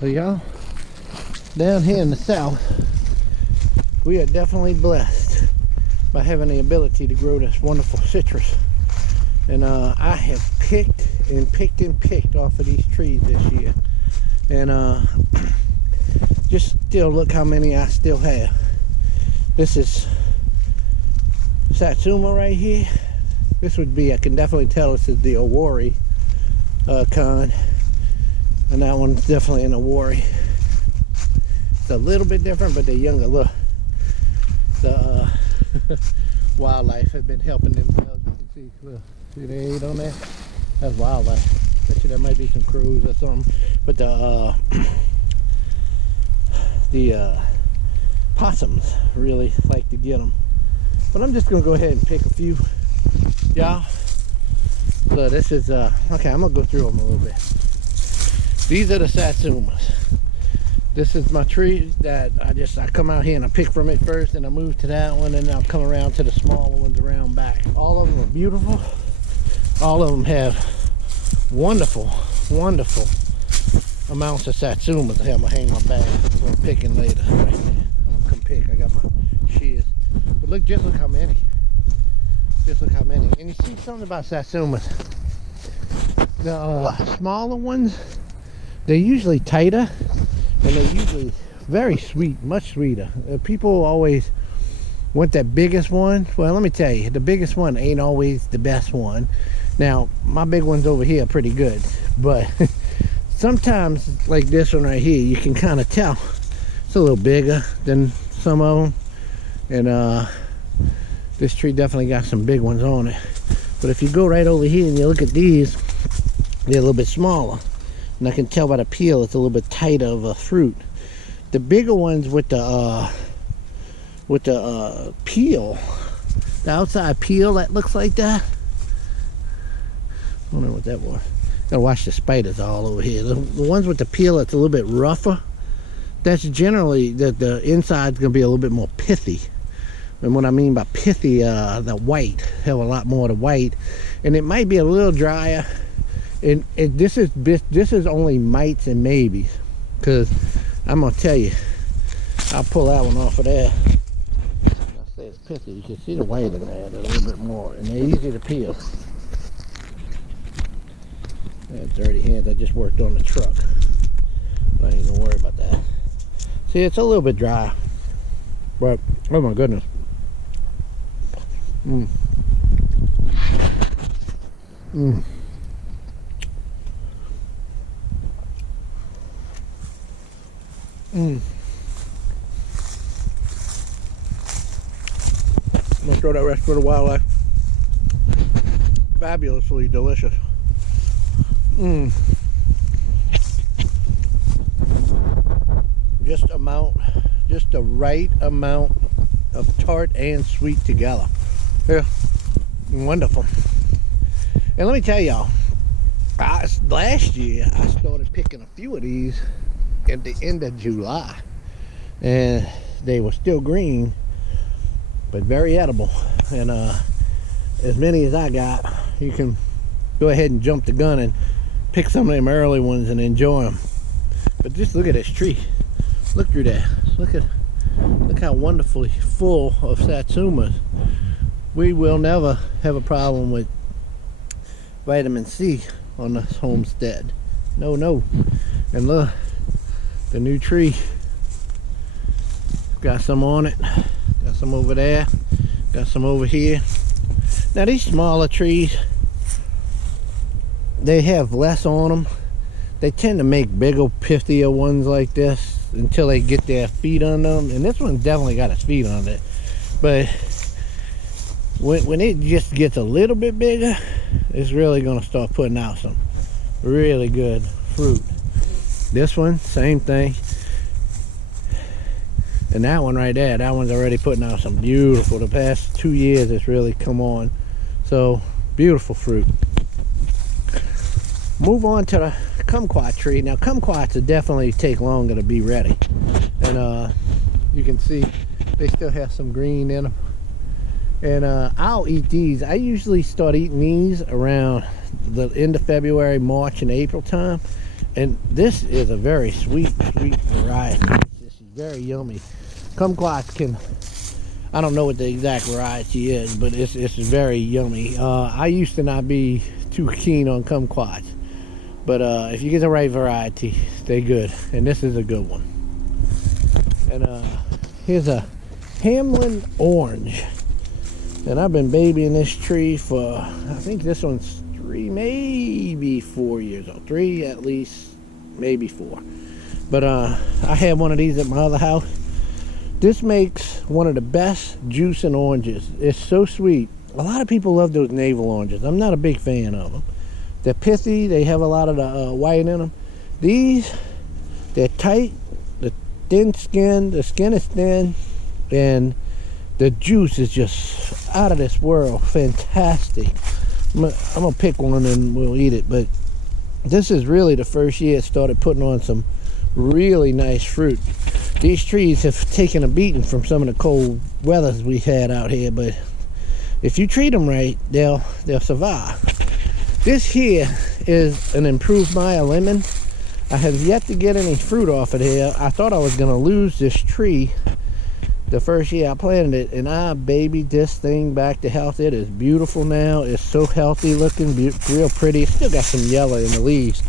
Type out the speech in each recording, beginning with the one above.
So y'all, down here in the south, we are definitely blessed by having the ability to grow this wonderful citrus. And I have picked off of these trees this year. And just still look how many I still have. This is Satsuma right here. This would be, I can definitely tell this is the Awori kind. And that one's definitely an Awori. It's a little bit different, but they're younger. Look, the wildlife have been helping themselves. You can see, look, see the ate on that? That's wildlife. Bet you there might be some crows or something. But the possums really like to get them. But I'm just gonna go ahead and pick a few, y'all. So this is okay, I'm gonna go through them a little bit. These are the Satsumas. This is my tree that I come out here and I pick from it first, and I move to that one, and then I'll come around to the smaller ones around back. All of them are beautiful. All of them have wonderful amounts of Satsumas. I'm gonna hang my bag for picking later. Right there. I'm gonna come pick. I got my shears. But look, just look how many. Just look how many. And you see something about Satsumas. The smaller ones, they're usually tighter, and they're usually very sweet, much sweeter. People always want that biggest one. Well, let me tell you, the biggest one ain't always the best one. Now, my big ones over here are pretty good, but sometimes, like this one right here, you can kind of tell it's a little bigger than some of them. And this tree definitely got some big ones on it. But if you go right over here and you look at these, they're a little bit smaller. And I can tell by the peel it's a little bit tighter of a fruit. The bigger ones with the peel, the outside peel that looks like that. I don't know what that was. Gotta watch the spiders all over here. The ones with the peel that's a little bit rougher, that's generally the inside's gonna be a little bit more pithy. And what I mean by pithy, the white, have a lot more of the white, and it might be a little drier. And this is only mites and maybes, because I'm gonna tell you, I'll pull that one off of there. I say it's pithy. You can see the white in there, a little bit more, and they're easy to peel. I have dirty hands. I just worked on the truck, but I ain't gonna worry about that. See, it's a little bit dry, but oh my goodness. I'm gonna throw that rest for the wildlife. Fabulously delicious. Just the right amount of tart and sweet together. Yeah, wonderful. And let me tell y'all, last year I started picking a few of these at the end of July, and they were still green, but very edible. And as many as I got, you can go ahead and jump the gun and pick some of them early ones and enjoy them. But just look at this tree. Look through that. Look how wonderfully full of Satsumas. We will never have a problem with vitamin C on this homestead. No. And look, the new tree. Got some on it. Got some over there. Got some over here. Now these smaller trees, they have less on them. They tend to make bigger, pithier ones like this until they get their feet on them. And this one definitely got its feet on it. But when it just gets a little bit bigger, it's really going to start putting out some really good fruit. This one, same thing. And that one right there, that one's already putting out some beautiful. The past 2 years it's really come on. So beautiful fruit. Move on to the kumquat tree. Now kumquats will definitely take longer to be ready. And you can see they still have some green in them. And I'll eat these. I usually start eating these around the end of February, March, and April time. And this is a very sweet variety. This is very yummy. Kumquats can, I don't know what the exact variety is, but it's very yummy. I used to not be too keen on kumquats, but if you get the right variety, they're good. And this is a good one. And here's a Hamlin orange. And I've been babying this tree for, I think this one's 3, maybe 4 years old. 3 at least, maybe 4. But I had one of these at my other house. This makes one of the best juicing oranges. It's so sweet. A lot of people love those navel oranges. I'm not a big fan of them. They're pithy. They have a lot of the white in them. These, they're tight. The thin skin. The skin is thin. And the juice is just out of this world. Fantastic. I'm going to pick one and we'll eat it. But this is really the first year it started putting on some really nice fruit. These trees have taken a beating from some of the cold weathers we had out here, but if you treat them right, they'll survive. This here is an improved Meyer lemon. I have yet to get any fruit off of here. I thought I was going to lose this tree the first year I planted it, and I babied this thing back to health. It is beautiful now. It's so healthy looking, real pretty. It's still got some yellow in the leaves.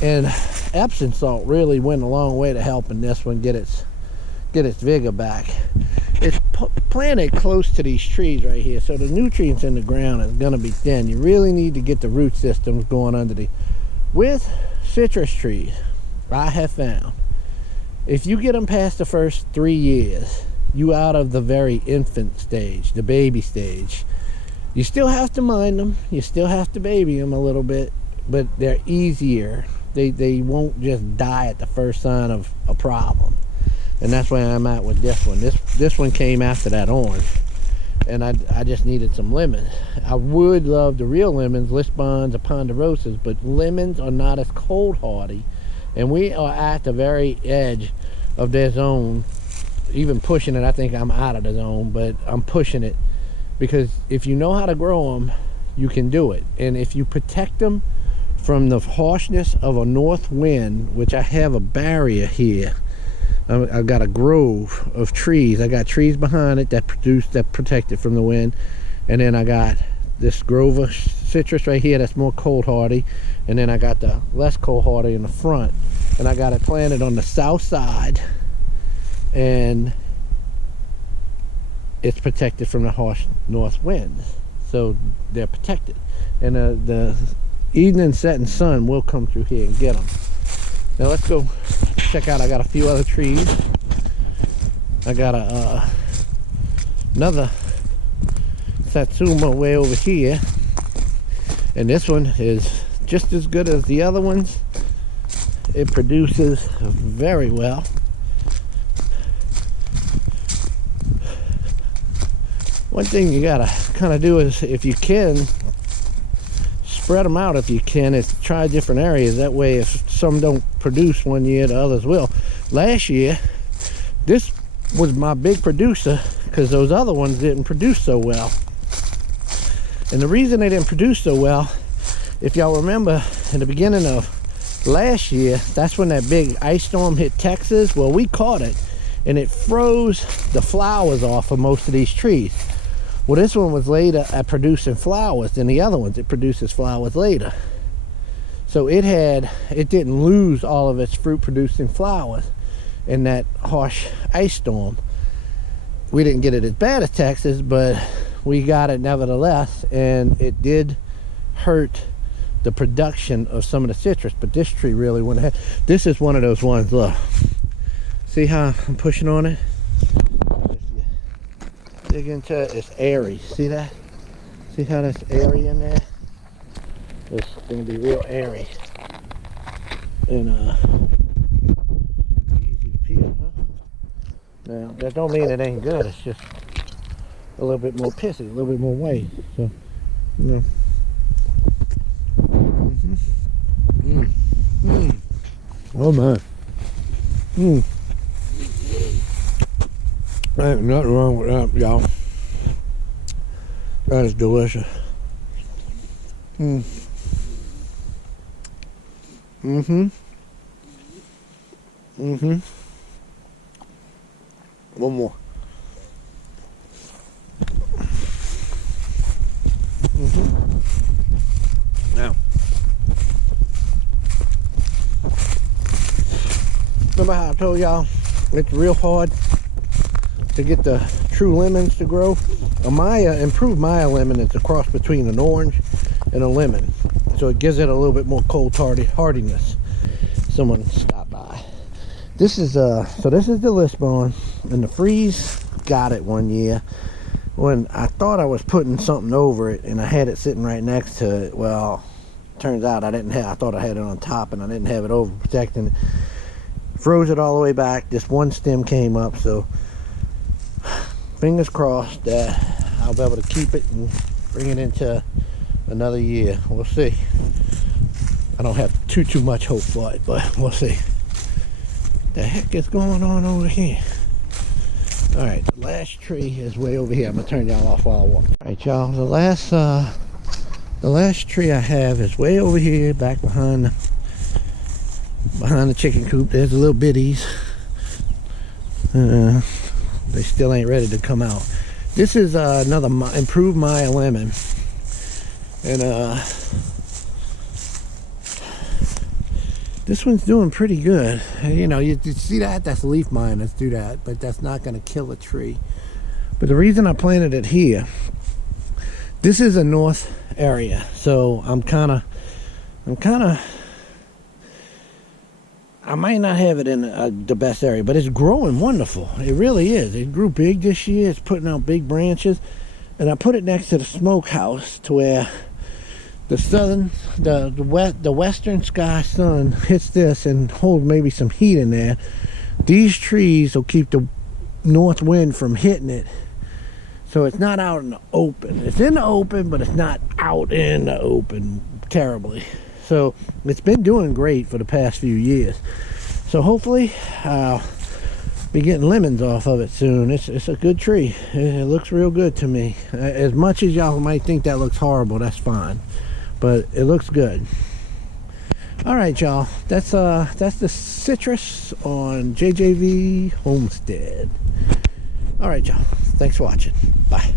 And Epsom salt really went a long way to helping this one get its vigor back. It's planted close to these trees right here, so the nutrients in the ground is going to be thin. You really need to get the root systems going under the. With citrus trees, I have found, if you get them past the first 3 years, you out of the very infant stage, the baby stage. You still have to mind them, you still have to baby them a little bit, but they're easier. They won't just die at the first sign of a problem. And that's where I'm at with this one. This one came after that orange. And I just needed some lemons. I would love the real lemons, Lisbons or Ponderosas, but lemons are not as cold hardy. And we are at the very edge of their zone. Even pushing it, I think I'm out of the zone, but I'm pushing it. Because if you know how to grow them, you can do it. And if you protect them from the harshness of a north wind, which I have a barrier here. I've got a grove of trees. I got trees behind it that protect it from the wind. And then I got this grove of citrus right here that's more cold hardy. And then I got the less cold hardy in the front. And I got it planted on the south side. And it's protected from the harsh north winds. So they're protected. And the evening setting sun will come through here and get them. Now let's go check out. I got a few other trees. I got another Satsuma way over here, and this one is just as good as the other ones. It produces very well. One thing you gotta kind of do is, if you can, spread them out if you can. Is try different areas. That way, if some don't produce one year, the others will. Last year, this was my big producer because those other ones didn't produce so well. And the reason they didn't produce so well, if y'all remember, in the beginning of last year, that's when that big ice storm hit Texas. Well, we caught it, and it froze the flowers off of most of these trees. Well, this one was later at producing flowers than the other ones. It produces flowers later. So it didn't lose all of its fruit producing flowers in that harsh ice storm. We didn't get it as bad as Texas, but we got it nevertheless, and it did hurt the production of some of the citrus. But this tree really went ahead. This is one of those ones, look. See how I'm pushing on it? Dig into it, it's airy. See that? See how that's airy in there? It's gonna be real airy. And easy to peel, huh? Now that don't mean it ain't good, it's just a little bit more pissy, a little bit more weight. So, you know. Oh my. Ain't nothing wrong with that, y'all. That is delicious. Mm-hmm. Mm-hmm. One more. Mm-hmm. Now, remember how I told y'all it's real hard to get the true lemons to grow? A improved Maya lemon is a cross between an orange and a lemon, so it gives it a little bit more cold hardiness. Someone stopped by. This is so this is the Lisbon, and the freeze got it one year when I thought I was putting something over it, and I had it sitting right next to it. Well, turns out I didn't have. I thought I had it on top, and I didn't have it over protecting it. Froze it all the way back. Just one stem came up, so fingers crossed that I'll be able to keep it and bring it into another year. We'll see. I don't have too much hope for it, but we'll see. What the heck is going on over here? All right, the last tree is way over here. I'm gonna turn y'all off while I walk. All right, y'all. The last tree I have is way over here, back behind the chicken coop. There's the little bitties. They still ain't ready to come out. This is another improved Maya lemon, and this one's doing pretty good. You know, you see that? That's leaf miners do that, but that's not going to kill a tree. But the reason I planted it here, this is a north area, so I might not have it in the best area, but it's growing wonderful. It really is. It grew big this year. It's putting out big branches, and I put it next to the smokehouse to where the western sky sun hits this and holds maybe some heat in there. These trees will keep the north wind from hitting it, so it's not out in the open. It's in the open, but it's not out in the open terribly. So it's been doing great for the past few years. So hopefully I'll be getting lemons off of it soon. It's a good tree. It looks real good to me. As much as y'all might think that looks horrible, that's fine, but it looks good. All right, y'all. That's the citrus on JJV Homestead. All right, y'all. Thanks for watching. Bye.